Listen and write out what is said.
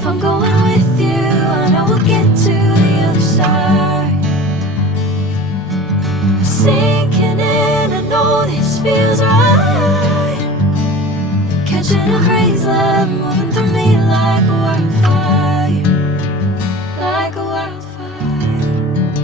If I'm going with you, I know we'll get to the other side. Sinking in, I know this feels right. Catching a breeze, love, moving through